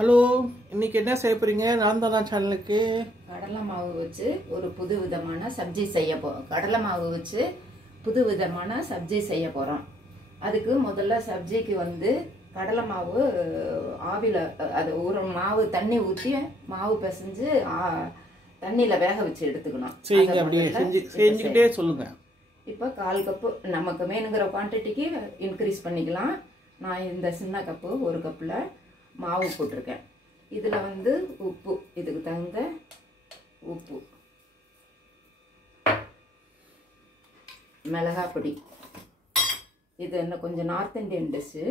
Hello, இன்னைக்கு என்ன செய்ய போறீங்க? நான் தான் சேனலுக்கு கடலை மாவு வச்சு ஒரு புது விதமான சப்ஜி செய்ய போறோம். கடலை மாவு வச்சு புது விதமான சப்ஜி செய்ய போறோம். அதுக்கு முதல்ல சப்ஜிக்கு கடலை மாவு ஆவில அது ஒரு மாவு தண்ணி ஊற்றி மாவு பிசைஞ்சு தண்ணியில வேக வச்சு எடுத்துக்கணும். செய்யுங்க, அப்படியே செஞ்சுக்கிட்டே சொல்லுங்க. இப்போ 1/4 கப்பு நமக்கு வேணுங்கிற குவான்டிட்டிக்கு இன்க்ரீஸ் பண்ணிக்கலாம். நான் இந்த சின்ன கப்பு 1 கப்பில் மாவு போட்டிருக்கேன். இதில் உப்பு, இதுக்கு தகுந்த உப்பு, மிளகாய் பொடி. இது இன்னும் கொஞ்சம் நார்த் இந்தியன் டிஷ்ஷு.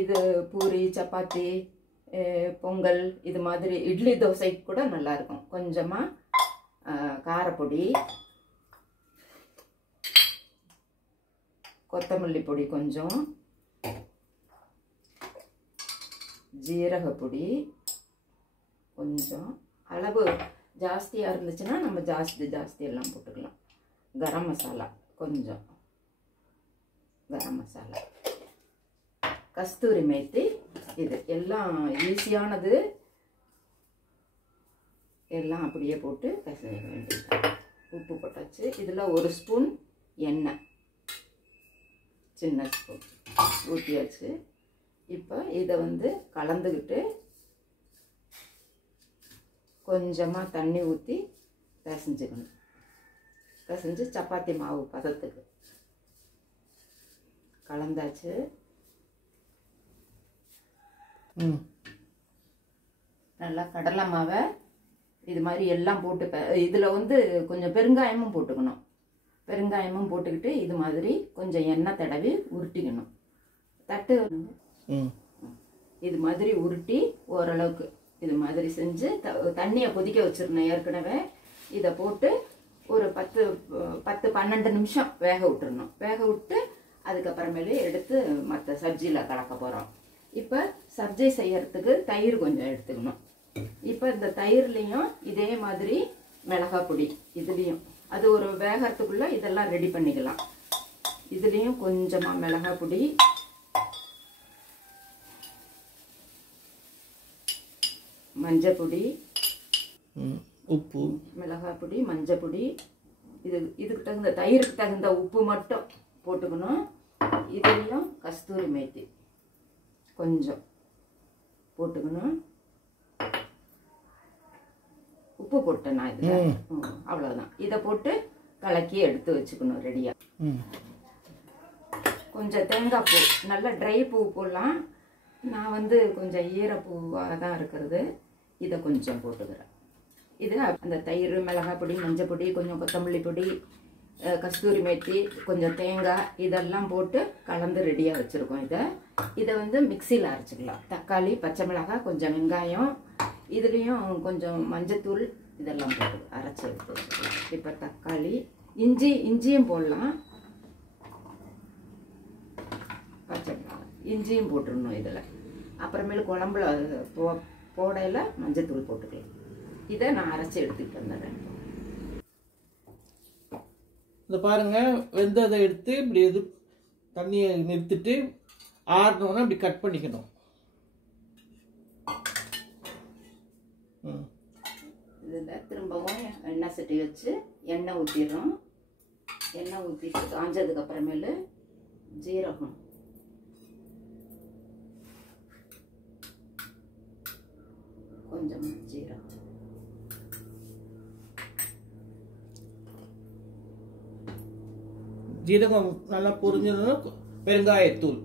இது பூரி, சப்பாத்தி, பொங்கல், இது மாதிரி இட்லி தோசைக்கு கூட நல்லாயிருக்கும். கொஞ்சமாக காரப்பொடி, கொத்தமல்லி பொடி, கொஞ்சம் ஜீரகப்பொடி, கொஞ்சம் அளவு ஜாஸ்தியாக இருந்துச்சுன்னா நம்ம ஜாஸ்தி எல்லாம் போட்டுக்கலாம். கரம் மசாலா, கொஞ்சம் கரம் மசாலா, கஸ்தூரி மேத்தி. இது எல்லாம் ஈஸியானது. எல்லாம் அப்படியே போட்டு கசக்க வேண்டியது. உப்பு போட்டாச்சு. இதில் 1 ஸ்பூன் எண்ணெய், சின்ன ஸ்பூன் ஊற்றியாச்சு. இப்போ இதை கலந்துக்கிட்டு கொஞ்சமாக தண்ணி ஊற்றி பிசைஞ்சுக்கணும். பிசைஞ்சு சப்பாத்தி மாவு பதத்துக்கு கலந்தாச்சு. நல்லா கடலை மாவை இது மாதிரி எல்லாம் போட்டு இதில் கொஞ்சம் பெருங்காயமும் போட்டுக்கணும். பெருங்காயமும் போட்டுக்கிட்டு இது மாதிரி கொஞ்சம் எண்ணெய் தடவி உருட்டிக்கணும். தட்டு இது மாதிரி உருட்டி ஓரளவுக்கு இது மாதிரி செஞ்சு தண்ணியை கொதிக்க வச்சிருந்தேன் ஏற்கனவே. இதை போட்டு ஒரு 10-12 நிமிஷம் வேக விட்டுறணும். வேக விட்டு அதுக்கப்புறமேலே எடுத்து மற்ற சப்ஜியில் கலக்க போகிறோம். இப்போ சப்ஜி செய்யறதுக்கு தயிர் கொஞ்சம் எடுத்துக்கணும். இப்போ இந்த தயிர்லேயும் இதே மாதிரி மிளகாய் பொடி, இதுலேயும் அது ஒரு வேகறதுக்குள்ளே இதெல்லாம் ரெடி பண்ணிக்கலாம். இதுலேயும் கொஞ்சமாக மிளகாய் பொடி, மஞ்சள் பொடி, உப்பு, மிளகாய் பொடி, மஞ்சள் பொடி. இதுக்கு தகுந்த தயிருக்கு தகுந்த உப்பு மட்டும் போட்டுக்கணும். இதுலேயும் கஸ்தூரி மேத்தி கொஞ்சம் போட்டுக்கணும். உப்பு போட்டேன் நான் இதில், அவ்வளோதான். இதை போட்டு கலக்கி எடுத்து வச்சுக்கணும் ரெடியாக. கொஞ்சம் தேங்காய் பூ, நல்லா ட்ரை பூ போடலாம். நான் கொஞ்சம் ஈரப்பூவாக தான் இருக்கிறது. இதை கொஞ்சம் போட்டுக்கிறேன். இது அந்த தயிர், மிளகாய் பொடி, மஞ்சள் பொடி, கொஞ்சம் கொத்தமல்லி பொடி, கஸ்தூரி மேத்தி, கொஞ்சம் தேங்காய், இதெல்லாம் போட்டு கலந்து ரெடியாக வச்சுருக்கோம். இதை மிக்சியில் அரைச்சிக்கலாம். தக்காளி, பச்சை மிளகாய், கொஞ்சம் வெங்காயம், இதுலேயும் கொஞ்சம் மஞ்சத்தூள், இதெல்லாம் போட்டு அரைச்சி எடுத்து வச்சுக்கலாம். இப்போ தக்காளி, இஞ்சியும் போடலாம். பச்சை மிளகாய், இஞ்சியும் போட்டுடணும் இதில். அப்புறமேலு குழம்புல போடையில் மஞ்சத்தூள் போட்டுக்கலாம். இதை நான் அரைச்சி எடுத்துக்கிட்டு வந்துடுறேன். இதை பாருங்க, வெந்ததை எடுத்து இப்படி தண்ணியை நிறுத்திட்டு ஆறணும்னா இப்படி கட் பண்ணிக்கணும். இதில் திரும்பவும் எண்ணெய் சட்டி வச்சு எண்ணெய் ஊற்றிடுறோம். எண்ணெய் ஊற்றிட்டு காஞ்சதுக்கு அப்புறமேலு ஜீரகம், கொஞ்சம் ஜீரகம், ஜீரகம் நல்லா பொரிஞ்சதுன்னா பெருங்காயத்தூள்,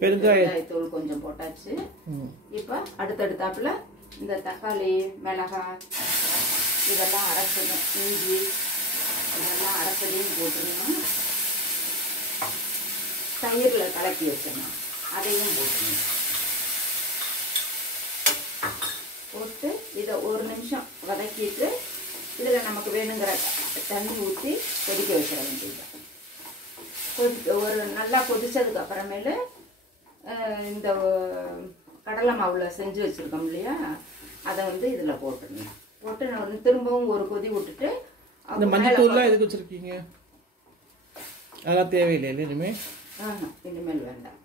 பெருங்காயத்தூள் கொஞ்சம் போட்டாச்சு. இப்போ அடுத்தடுத்தாப்புல இந்த தக்காளி, மிளகாய் இதெல்லாம் அரைச்சதும், இஞ்சி இதெல்லாம் அரைச்சதையும் போட்டுருணும். தயிரில் கலக்கி வச்சிடணும், அதையும் போட்டுருணும். போட்டு இதை 1 நிமிஷம் வதக்கிட்டு இதில் நமக்கு வேணுங்கிற தண்ணி ஊற்றி கொதிக்க வச்சிட வேண்டியது. ஒரு நல்லா கொதிச்சதுக்கு அப்புறமேலு இந்த கடலை மாவில் செஞ்சு வச்சுருக்கோம் இல்லையா, அதை வந்து இதில் போட்டுடணும். போட்டு நான் வந்து திரும்பவும் ஒரு கொதி விட்டுட்டு இந்த மஞ்சத்தூள்லாம் எதுக்கு வச்சுருக்கீங்க? அதெல்லாம் தேவையில்லை இனிமேல்? இனிமேல் வேண்டாம்.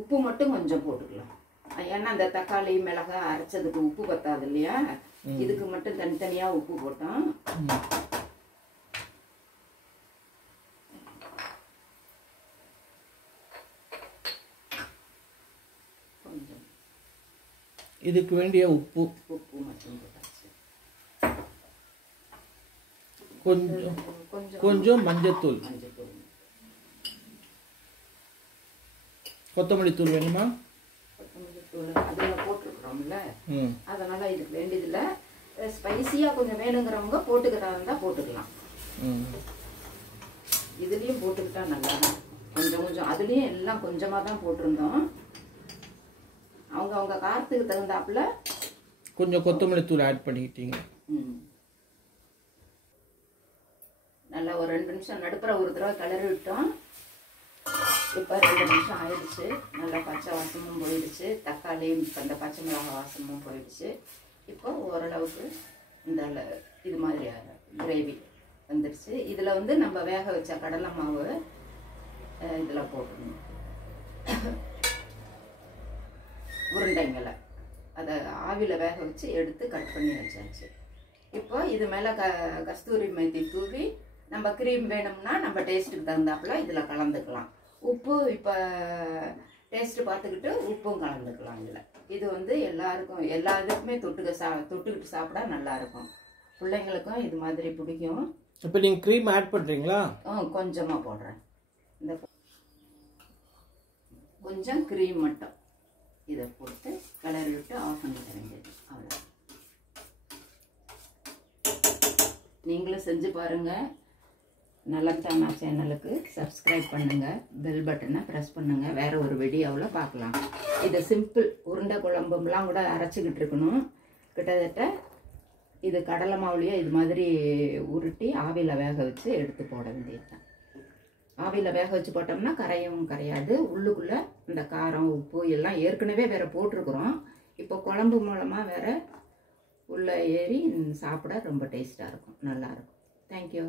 உப்பு மட்டும் கொஞ்சம் போட்டுக்கலாம். ஏன்னா அந்த தக்காளி மிளகாய் அரைச்சதுக்கு உப்பு பத்தாது இல்லையா, இதுக்கு மட்டும் தனித்தனியாக உப்பு போட்டோம். இதுக்கு வேண்டிய உப்பு மட்டும் போட்டாச்சு. கொஞ்சம் கொஞ்சம் மஞ்சத்தூள், கொத்தமல்லி தூள் வேணுமா? கொத்தமல்லி தூள் அதில் போட்டிருக்கிறோம்ல, அதனால இதுக்கு வேண்டியதில்லை. ஸ்பைசியாக கொஞ்சம் வேணுங்கிறவங்க போட்டுக்கிறதா போட்டுக்கலாம். இதுலேயும் போட்டுக்கிட்டா நல்லா தான். கொஞ்சம் கொஞ்சம் அதுலேயும் எல்லாம் கொஞ்சமாக தான் போட்டிருந்தோம். அவங்க காரத்துக்கு தகுந்தாப்புல கொஞ்சம் கொத்தமல்லி தூள் ஆட் பண்ணிக்கிட்டீங்க. நல்லா ஒரு 2 நிமிஷம் நடுப்புற ஒரு தடவை கிளறி விட்டோம். இப்போ 2 நிமிஷம் ஆயிடுச்சு. நல்லா பச்சை வாசமும் போயிடுச்சு, தக்காளி அந்த பச்சை மிளகாய் வாசமும் போயிடுச்சு. இப்போ ஓரளவுக்கு இந்த இது மாதிரி கிரேவி வந்துடுச்சு. இதில் வந்து நம்ம வேக வச்ச கடலை மாவு இதில் போட்டுடணும். உருண்டைங்களை அதை ஆவியில் வேக வச்சு எடுத்து கட் பண்ணி வச்சாச்சு. இப்போ இது மேலே கஸ்தூரி மேத்தி தூவி நம்ம க்ரீம் வேணும்னா நம்ம டேஸ்ட்டுக்கு தகுந்தாப்புல இதில் கலந்துக்கலாம். உப்பு இப்போ டேஸ்ட்டு பார்த்துக்கிட்டு உப்பும் கலந்துக்கலாம் இதில். இது வந்து எல்லாருக்கும் எல்லா இதுக்குமே தொட்டுக்கிட்டு சாப்பிட நல்லாயிருக்கும். பிள்ளைங்களுக்கும் இது மாதிரி பிடிக்கும். இப்போ நீங்கள் க்ரீம் ஆட் பண்ணுறீங்களா? கொஞ்சமாக போடுறேன். இந்த கொஞ்சம் க்ரீம் மட்டும் இதை போட்டு கிளறி விட்டு ஆஃப் பண்ணி தரேன். அவ்வளோ. நீங்களும் செஞ்சு பாருங்கள். நல்லத்தானா சேனலுக்கு சப்ஸ்கிரைப் பண்ணுங்கள், பெல் பட்டனை ப்ரெஸ் பண்ணுங்கள். வேறு ஒரு வீடியோவில் பார்க்கலாம். இது சிம்பிள். உருண்டை குழம்புலாம் கூட அரைச்சிக்கிட்டு இருக்கணும். கிட்டத்தட்ட இது கடலை மாவுலையே இது மாதிரி உருட்டி ஆவியில் வேக வச்சு எடுத்து போட வேண்டியது தான். ஆவியில் வேக வச்சு போட்டோம்னா கரையவும் கரையாது. உள்ளுக்குள்ளே இந்த காரம் உப்பு எல்லாம் ஏற்கனவே வேறு போட்டிருக்குறோம். இப்போ குழம்பு மூலமாக வேறு உள்ளே ஏறி சாப்பிட ரொம்ப டேஸ்ட்டாக இருக்கும், நல்லாயிருக்கும். தேங்க்யூ.